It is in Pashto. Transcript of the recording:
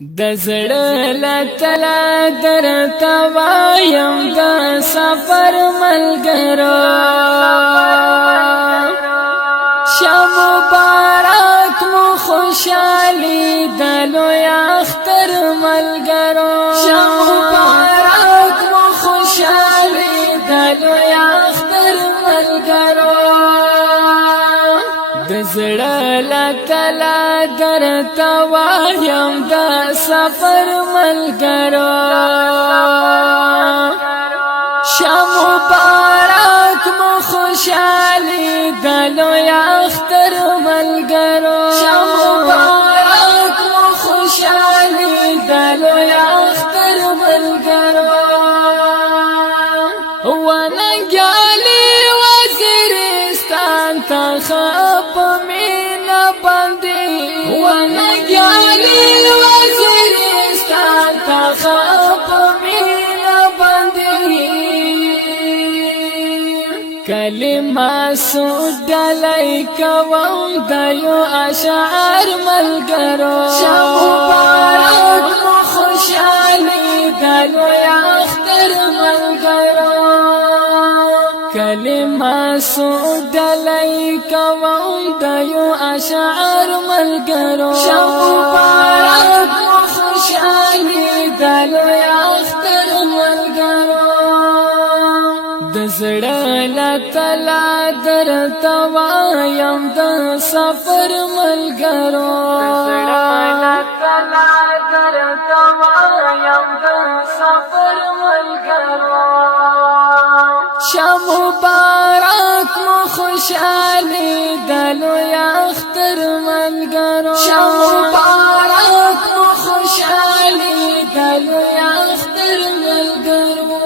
د زړه لتلا درته وایم د سفر ملګرو شب مبارک مو خوشالي د لوی اختر ملګرو شب مبارک مو خوشالي د لوی اختر ملګرو د زړه لتلا درته وایم د سفر ملګرو شب مبارک مو خوشالي د لوی اختر ملګرو شب مبارک مو خوشالي د لوی اختر ملګرو ونګالي وزیرستان ته خپ مینا باندې ونګالي وزیرستان ته خپ مینا باندې کلمه سودلای کوم د یو اشعار ملګرو شب مبارک مو خوشالي د لوی اختر ملګرو کلمه سودلای کوم د یو اشعار ملګرو شب مبارک مو خوشالي د لوی اختر ملګرو د زړه لتلا درته وایم د سفر ملګرو د زړه لتلا درته وایم د سفر ملګرو شب مبارک مو خوشالي د لوی اختر ملګرو شب مبارک مو خوشالي د لوی اختر ملګرو